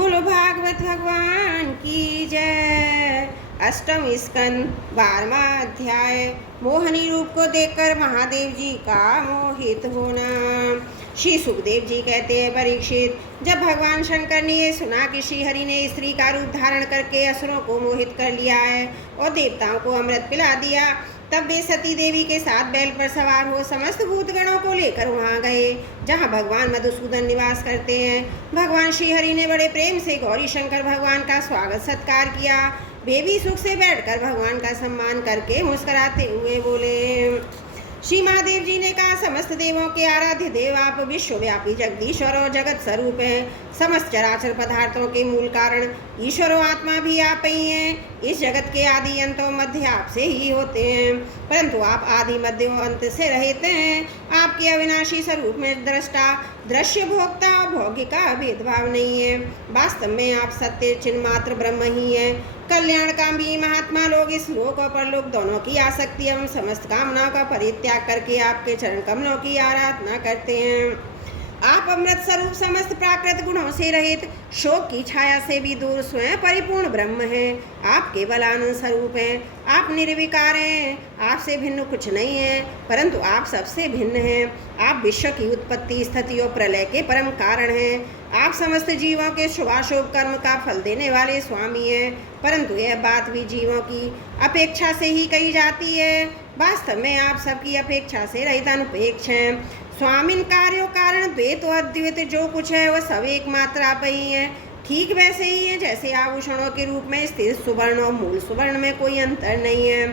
बोलो भागवत भगवान की जय। अष्टम स्कंद 12वां अध्याय। मोहनी रूप को देखकर महादेव जी का मोहित होना। श्री सुखदेव जी कहते हैं, परीक्षित, जब भगवान शंकर ने ये सुना कि श्री हरि ने स्त्री का रूप धारण करके असुरों को मोहित कर लिया है और देवताओं को अमृत पिला दिया, तब वे सती देवी के साथ बैल पर सवार हो समस्त भूतगणों को लेकर वहां गए जहां भगवान मधुसूदन निवास करते हैं। भगवान श्री हरि ने बड़े प्रेम से गौरी शंकर भगवान का स्वागत सत्कार किया। वे भी सुख से बैठकर भगवान का सम्मान करके मुस्कुराते हुए बोले। श्री महादेव जी ने कहा, समस्त देवों के आराध्य देव आप विश्वव्यापी जगदीश्वर और जगत स्वरूप हैं। समस्त चराचर पदार्थों के मूल कारण ईश्वर और आत्मा भी आप ही हैं। इस जगत के आदि अंत और मध्य आपसे ही होते हैं, परंतु आप आदि मध्य और अंत से रहित हैं। आपके अविनाशी स्वरूप में दृष्टा, दृश्य, भोक्ता और भोग्य का भेदभाव नहीं है। वास्तव में आप सत्य चिन्ह मात्र ब्रह्म ही है। कल्याणकामी महात्मा लोग इस लोक और परलोक दोनों की आसक्ति एवं समस्त कामनाओं का परित्याग करके आपके चरण कमलों की आराधना करते हैं। आप अमृत स्वरूप, समस्त प्राकृत गुणों से रहित, शोक की छाया से भी दूर, स्वयं परिपूर्ण ब्रह्म हैं। आप केवल आनंद स्वरूप हैं। आप निर्विकार हैं। आपसे भिन्न कुछ नहीं है, परंतु आप सबसे भिन्न हैं। आप विश्व की उत्पत्ति, स्थिति और प्रलय के परम कारण हैं। आप समस्त जीवों के शुभाशुभ कर्म का फल देने वाले स्वामी हैं, परंतु यह बात भी जीवों की अपेक्षा से ही कही जाती है। वास्तव में आप सबकी अपेक्षा से रहित अनुपेक्ष हैं। स्वामिन कार्यो कारण द्वैत और अद्वैत जो कुछ है वह सब एकमात्र आप ही है। ठीक वैसे ही है जैसे आभूषणों के रूप में स्थित सुवर्ण और मूल सुवर्ण में कोई अंतर नहीं है,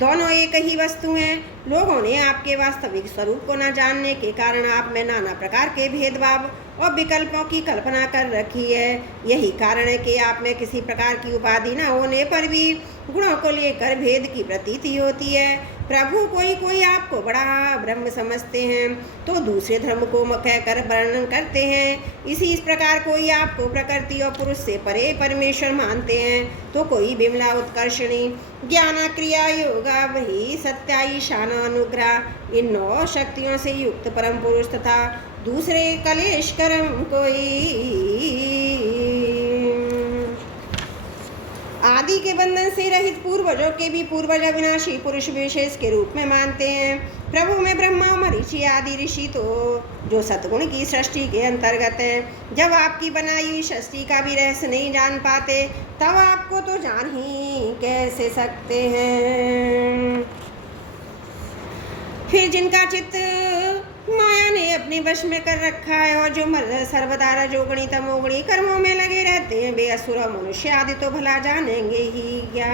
दोनों एक ही वस्तु हैं। लोगों ने आपके वास्तविक स्वरूप को न जानने के कारण आप में नाना प्रकार के भेदभाव और विकल्पों की कल्पना कर रखी है। यही कारण है कि आप में किसी प्रकार की उपाधि न होने पर भी गुणों को लेकर भेद की प्रतीति होती है। प्रभु कोई कोई आपको बड़ा ब्रह्म समझते हैं तो दूसरे धर्म को कहकर वर्णन करते हैं। इस प्रकार कोई आपको प्रकृति और पुरुष से परे परमेश्वर मानते हैं तो कोई विमला उत्कर्षणी ज्ञान क्रिया योगा वही सत्या ईशान अनुग्रह इन 9 शक्तियों से युक्त परम पुरुष तथा दूसरे कलेश कर्म कोई आदि के बंधन से रहित पूर्वजों के भी पूर्वज अविनाशी पुरुष विशेष के रूप में मानते हैं। प्रभु में ब्रह्मा मरीचि आदि ऋषि तो जो सतगुण की सृष्टि के अंतर्गत हैं, जब आपकी बनाई हुई सृष्टि का भी रहस्य नहीं जान पाते तब आपको तो जान ही कैसे सकते हैं। फिर जिनका चित्त माया ने अपने वश में कर रखा है और जो सर्वदा रजोगुणी तमोगुणी कर्मों में लगे रहते हैं, वे असुर मनुष्य आदि तो भला जानेंगे ही क्या।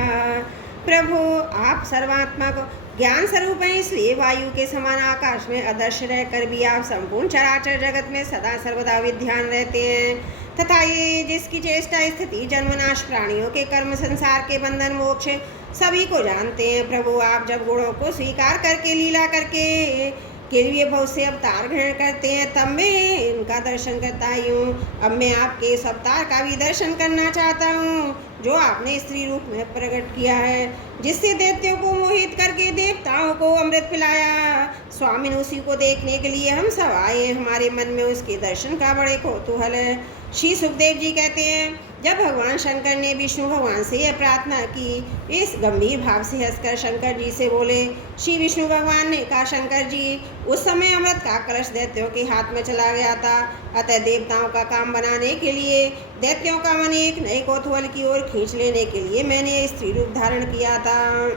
प्रभु आप सर्वात्मक ज्ञान स्वरूप हैं, इसलिए वायु के समान आकाश में अदृश्य रहकर भी आप संपूर्ण चराचर जगत में सदा सर्वदा विद्यमान रहते हैं तथा ये जिसकी चेष्टा, स्थिति, जन्मनाश, प्राणियों के कर्म, संसार के बंधन, मोक्ष सभी को जानते हैं। प्रभु आप जब गुणों को स्वीकार करके लीला करके के लिए बहुत से अवतार ग्रहण करते हैं तब मैं इनका दर्शन करता ही हूँ। अब मैं आपके इस अवतार का भी दर्शन करना चाहता हूँ जो आपने स्त्री रूप में प्रकट किया है, जिससे दैत्यों को मोहित करके देवताओं को अमृत पिलाया। स्वामी उसी को देखने के लिए हम सब आए। हमारे मन में उसके दर्शन का बड़े कौतूहल है। श्री सुखदेव जी कहते हैं, जब भगवान शंकर ने विष्णु भगवान से यह प्रार्थना की, इस गंभीर भाव से हंसकर शंकर जी से बोले। श्री विष्णु भगवान ने कहा, शंकर जी, उस समय अमृत का कलश दैत्यों के हाथ में चला गया था, अतः देवताओं का काम बनाने के लिए, दैत्यों का मन एक नए कौतूहल की ओर खींच लेने के लिए मैंने स्त्री रूप धारण किया था।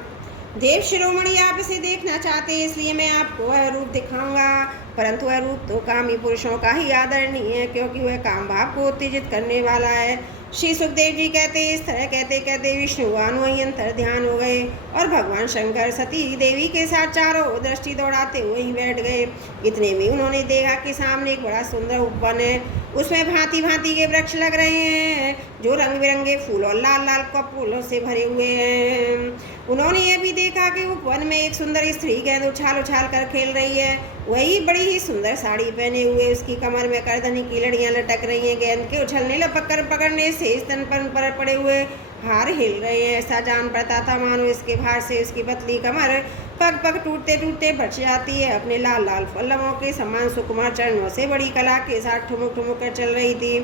देव शिरोमणि आप इसे देखना चाहते हैं, इसलिए मैं आपको वह रूप दिखाऊंगा, परंतु वह रूप तो कामी पुरुषों का ही आदरणीय है क्योंकि वह काम भाव को उत्तेजित करने वाला है। श्री सुखदेव जी कहते, इस तरह कहते कहते विष्णुवान वहीं अंतर ध्यान हो गए और भगवान शंकर सती देवी के साथ चारों ओर दृष्टि दौड़ाते हुए ही बैठ गए। इतने में उन्होंने देखा कि सामने एक बड़ा सुंदर उपवन है, उसमें भांति भांति के वृक्ष लग रहे हैं जो रंग बिरंगे फूल और लाल लाल कपूलों से भरे हुए हैं। उन्होंने यह भी देखा कि उपवन में एक सुंदर स्त्री गेंद उछाल उछाल कर खेल रही है। वही बड़ी ही सुंदर साड़ी पहने हुए, उसकी कमर में करधनी की लड़ियां लटक रही हैं। गेंद के उछलने लपक कर पकड़ने से स्तन पर पड़े हुए हार हिल रहे हैं। ऐसा जान पड़ता था मानो इसके भार से उसकी पतली कमर पग पग टूटते टूटते बच जाती है। अपने लाल लाल पल्लवों के समान सुकुमार चरणों से बड़ी कला के साथ ठुमुक ठुमुक कर चल रही थी।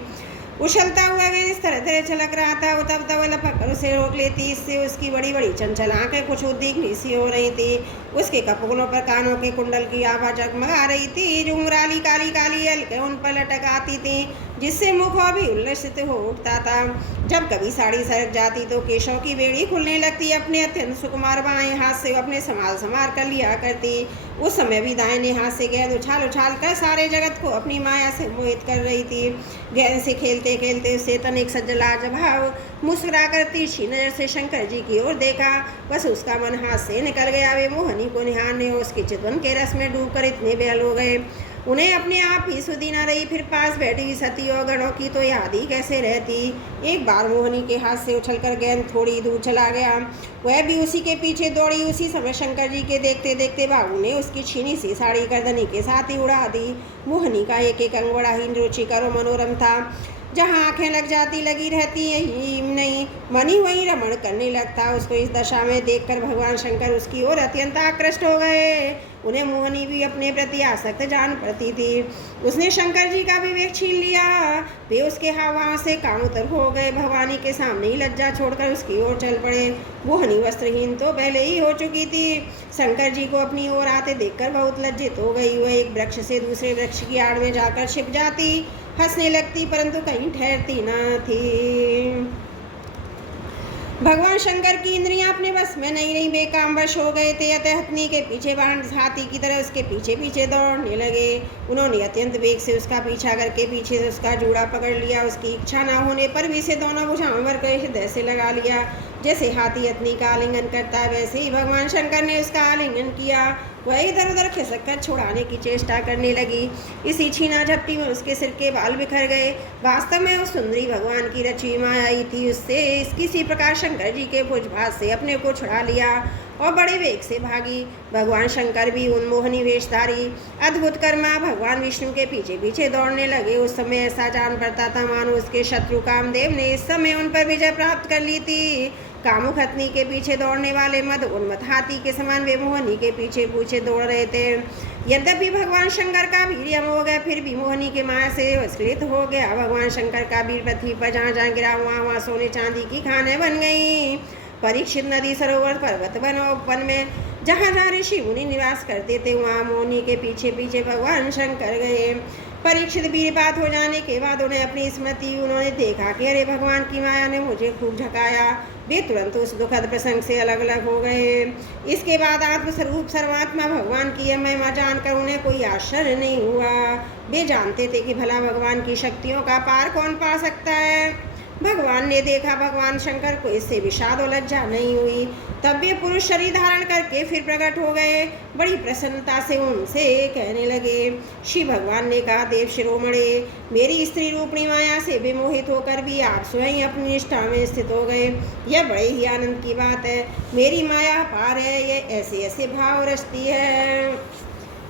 उछलता हुआ गेंद इस तरह तरह छलक रहा था, वो तब तब लपक कर उसे रोक लेती। इससे उसकी बड़ी बड़ी चंचल आंखें कुछ उद्दीपनी सी हो रही थी। उसके कपोलों पर कानों के कुंडल की आभा जगमगा रही थी, जो मुराली काली काली अलकें उन पर लटक आती थी, जिससे मुख और भी उल्लसित हो उठता था। जब कभी साड़ी सरक जाती तो केशों की बेड़ी खुलने लगती। अपने अत्यंत सुकुमार बाएं हाथ से अपने संभाल कर लिया करती। उस समय भी दाहिने हाथ से गेंद उछाल उछाल कर सारे जगत को अपनी माया से मोहित कर रही थी। गेंद से खेलते खेलते उसे तनिक सज्जला जभाव मुस्कुरा कर तिरछी नजर से शंकर जी की ओर देखा। बस उसका मन हाथ से निकल गया। वे मोहनी को निहारने और उसके चितवन के रस में डूबकर इतने बेहल हो गए, उन्हें अपने आप ही सुधी न रही। फिर पास बैठी हुई सती और गणों की तो याद ही कैसे रहती। एक बार मोहनी के हाथ से उछलकर गेंद थोड़ी दूर चला गया। वह भी उसी के पीछे दौड़ी। उसी समय शंकर जी के देखते देखते बाबू ने उसकी छीनी सी साड़ी गर्दनी के साथ ही उड़ा दी। मोहनी का एक एक अंग बड़ा ही रुचिकर और मनोरम था। जहाँ आंखें लगी रहती ही नहीं, मनी वहीं रमण करने लगता। उसको इस दशा में देखकर भगवान शंकर उसकी ओर अत्यंत आकृष्ट हो गए। उन्हें मोहनी भी अपने प्रति आसक्त जान पड़ती थी। उसने शंकर जी का विवेक छीन लिया। वे उसके हाव से कामुतर हो गए। भगवानी के सामने ही लज्जा छोड़कर उसकी ओर चल पड़े। मोहनी वस्त्रहीन तो पहले ही हो चुकी थी। शंकर जी को अपनी ओर आते देखकर बहुत लज्जित हो गई। वह एक वृक्ष से दूसरे वृक्ष की आड़ में जाकर छिप जाती, हंसने लगती, परंतु कहीं ठहरती न थी। भगवान शंकर की इंद्रियां अपने बस में नहीं रही, बेकाम वश हो गए थे। अतः हथनी के पीछे बाण हाथी की तरह उसके पीछे पीछे दौड़ने लगे। उन्होंने अत्यंत वेग से उसका पीछा करके पीछे से उसका जूड़ा पकड़ लिया। उसकी इच्छा न होने पर भी इसे दोनों भुजाओं पर कई हृदय से लगा लिया। जैसे हाथी हथनी का आलिंगन करता है, वैसे ही भगवान शंकर ने उसका आलिंगन किया। वह इधर उधर खिसक कर छुड़ाने की चेष्टा करने लगी। इसी छीना झपटी में उसके सिर के बाल बिखर गए। वास्तव में उस सुंदरी भगवान की रची माया आई थी। उससे किसी प्रकार शंकर जी के भुजभात से अपने को छुड़ा लिया और बड़े वेग से भागी। भगवान शंकर भी उन्मोहनी वेशधारी अद्भुत कर्मा भगवान विष्णु के पीछे पीछे दौड़ने लगे। उस समय ऐसा जान पड़ता था मानो उसके शत्रु कामदेव ने इस समय उन पर विजय प्राप्त कर ली थी। कामुक हथनी के पीछे दौड़ने वाले मद उन्मत्त हाथी के समान वे मोहनी के पीछे पीछे दौड़ रहे थे। यद्यपि भगवान शंकर का वीर्य हो गया, फिर भी मोहनी के माया से विस्कृत हो गया। भगवान शंकर का वीर पृथ्वी पर जहाँ जहाँ गिरा वहाँ सोने चांदी की खाने बन गई। परीक्षित नदी सरोवर पर्वत वन में जहाँ जहाँ ऋषि मुनि निवास करते थे, वहाँ मोहनी के पीछे पीछे भगवान शंकर गए। परीक्षित वीरपात हो जाने के बाद उन्हें अपनी स्मृति उन्होंने देखा कि अरे भगवान की माया ने मुझे खूब झकाया। वे तुरंत उस दुखद प्रसंग से अलग अलग हो गए। इसके बाद आत्मस्वरूप सर्वात्मा भगवान की यह महिमा जानकर उन्हें कोई आश्चर्य नहीं हुआ। वे जानते थे कि भला भगवान की शक्तियों का पार कौन पा सकता है। भगवान ने देखा भगवान शंकर को इससे विषाद और लज्जा नहीं हुई। तब वे पुरुष शरीर धारण करके फिर प्रकट हो गए। बड़ी प्रसन्नता से उनसे कहने लगे। श्री भगवान ने कहा, देव शिरोमणे, मेरी स्त्री रूपणी माया से विमोहित होकर भी आप स्वयं अपनी निष्ठा में स्थित हो गए। यह बड़े ही आनंद की बात है। मेरी माया पार है, यह ऐसे ऐसे भाव रचती है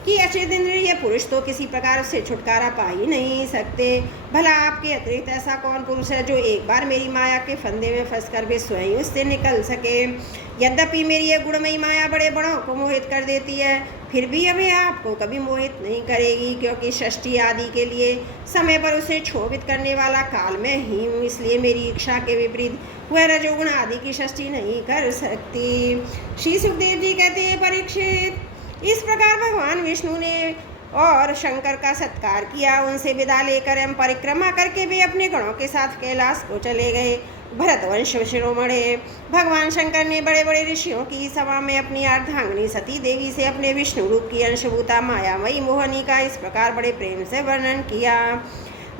कि अचेत इंद्रिय पुरुष तो किसी प्रकार से छुटकारा पा ही नहीं सकते। भला आपके अतिरिक्त ऐसा कौन पुरुष है जो एक बार मेरी माया के फंदे में फंसकर भी स्वयं उससे निकल सके। यद्यपि मेरी यह गुणमयी माया बड़े बड़ों को मोहित कर देती है, फिर भी अभी आपको कभी मोहित नहीं करेगी, क्योंकि षष्ठी आदि के लिए समय पर उसे क्षोभित करने वाला काल में ही हूँ। इसलिए मेरी इच्छा के विपरीत वह रजोगुण आदि की षष्ठी नहीं कर सकती। श्री सुखदेव जी कहते हैं, परीक्षित, इस प्रकार भगवान विष्णु ने और शंकर का सत्कार किया। उनसे विदा लेकर एवं परिक्रमा करके वे अपने गणों के साथ कैलाश को चले गए। भरतवंश शिरोमणे, भगवान शंकर ने बड़े बड़े ऋषियों की सभा में अपनी अर्धांगिनी सती देवी से अपने विष्णु रूप की अंशभूता मायामयी मोहनी का इस प्रकार बड़े प्रेम से वर्णन किया।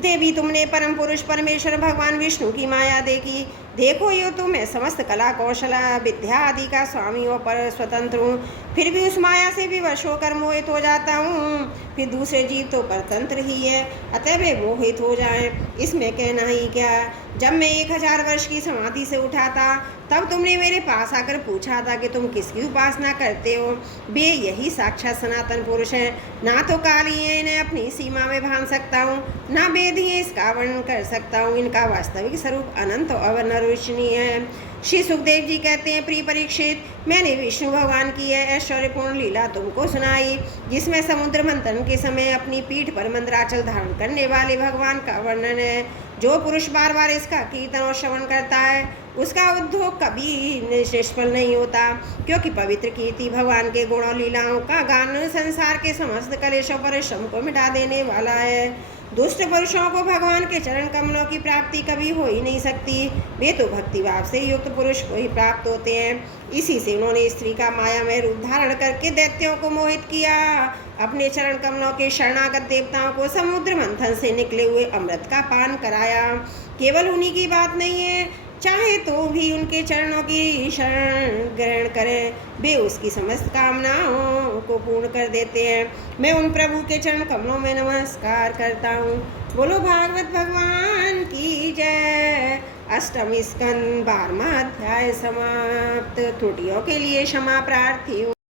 देवी, तुमने परम पुरुष परमेश्वर भगवान विष्णु की माया देखी। देखो, यो तो मैं समस्त कला कौशला विद्या आदि का स्वामी और पर स्वतंत्र हूँ, फिर भी उस माया से भी वश होकर मोहित हो जाता हूँ। फिर दूसरे जीव तो परतंत्र ही है, अतः वे मोहित हो जाएं, इसमें कहना ही क्या। जब मैं 1000 वर्ष की समाधि से उठा था, तब तुमने मेरे पास आकर पूछा था कि तुम किसकी उपासना करते हो। वे यही साक्षात सनातन पुरुष हैं। ना तो काल ही है इन्हें अपनी सीमा में बांध सकता हूँ, ना वेद ही इसका वर्णन कर सकता हूँ। इनका वास्तविक स्वरूप अनंत और अनिर्वचनीय है। श्री सुखदेव जी कहते हैं, प्रिय परीक्षित, मैंने विष्णु भगवान की यह ऐश्वर्यपूर्ण लीला तुमको सुनाई, जिसमें समुद्र मंथन के समय अपनी पीठ पर मंदराचल धारण करने वाले भगवान का वर्णन है। जो पुरुष बार बार इसका कीर्तन और श्रवण करता है, उसका उद्योग कभी निष्फल नहीं होता, क्योंकि पवित्र कीर्ति भगवान के गुण और लीलाओं का गान संसार के समस्त कलेश और परिश्रम को मिटा देने वाला है। दुष्ट पुरुषों को भगवान के चरण कमलों की प्राप्ति कभी हो ही नहीं सकती। वे तो भक्ति भाव से युक्त पुरुष को ही प्राप्त होते हैं। इसी से उन्होंने स्त्री का मायामय रूप धारण करके दैत्यों को मोहित किया। अपने चरण कमलों के शरणागत देवताओं को समुद्र मंथन से निकले हुए अमृत का पान कराया। केवल उन्हीं की बात नहीं है, चाहे तो भी उनके चरणों की शरण ग्रहण करें, वे उसकी समस्त कामनाओं को पूर्ण कर देते हैं। मैं उन प्रभु के चरण कमलों में नमस्कार करता हूँ। बोलो भागवत भगवान की जय। अष्टम स्कंद 12वां अध्याय समाप्त। त्रुटियों के लिए क्षमा प्रार्थी हूँ।